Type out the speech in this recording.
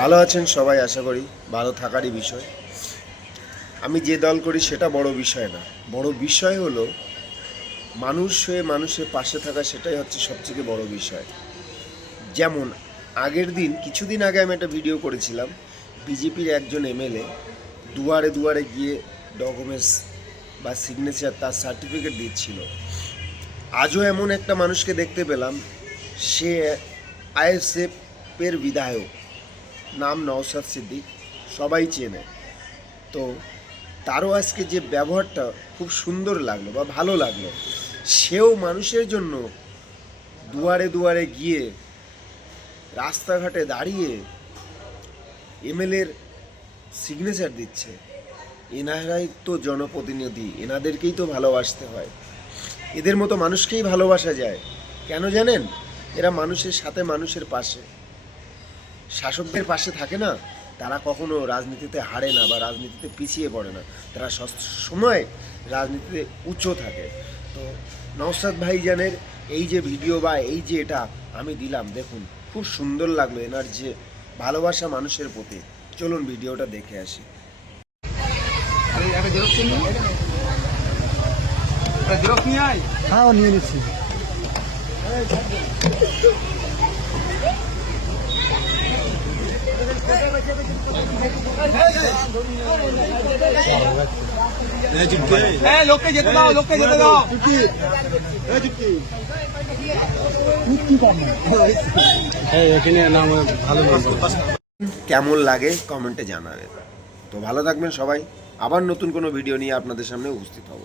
ভালো আছেন সবাই, আশা করি ভালো থাকারই বিষয়। আমি যে দল করি সেটা বড় বিষয় না, বড় বিষয় হলো মানুষ হয়ে মানুষের পাশে থাকা, সেটাই হচ্ছে সবথেকে বড় বিষয়। যেমন আগের দিন, কিছুদিন আগে আমি একটা ভিডিও করেছিলাম, বিজেপির একজন এমএলএ দুয়ারে দুয়ারে গিয়ে ডকুমেন্টস বা সিগনেচার, তার সার্টিফিকেট দিচ্ছিল। আজও এমন একটা মানুষকে দেখতে পেলাম, সে আইএসএফের বিধায়ক, নাম নওশাদ সিদ্দিক, সবাই চেনে। তো তারও আজকে যে ব্যবহারটা খুব সুন্দর লাগলো বা ভালো লাগলো, সেও মানুষের জন্য দুয়ারে দুয়ারে গিয়ে, রাস্তাঘাটে দাঁড়িয়ে এমএলএর সিগনেচার দিচ্ছে। এনারাই তো জনপ্রতিনিধি, এনাদেরকেই তো ভালোবাসতে হয়। এদের মতো মানুষকেই ভালোবাসা যায়। কেন জানেন? এরা মানুষের সাথে, মানুষের পাশে। শাসকদের পাশে থাকে না, তারা কখনো রাজনীতিতে হারে না বা রাজনীতিতে পিছিয়ে পড়ে না, তারা সময় রাজনীতিতে উচ্চ থাকে। তো নওশাদ ভাইজানের এই যে ভিডিও বা এই যে এটা আমি দিলাম, দেখুন খুব সুন্দর লাগলো এনার যে ভালোবাসা মানুষের প্রতি। চলুন ভিডিওটা দেখে আসি। হ্যাঁ, নিয়ে নিচ্ছি। লোককে যেতে দাও, লোককে যেতে দাও। কেমন লাগে কমেন্টে জানাবেন। তো ভালো থাকবেন সবাই, আবার নতুন কোনো ভিডিও নিয়ে আপনাদের সামনে উপস্থিত হব।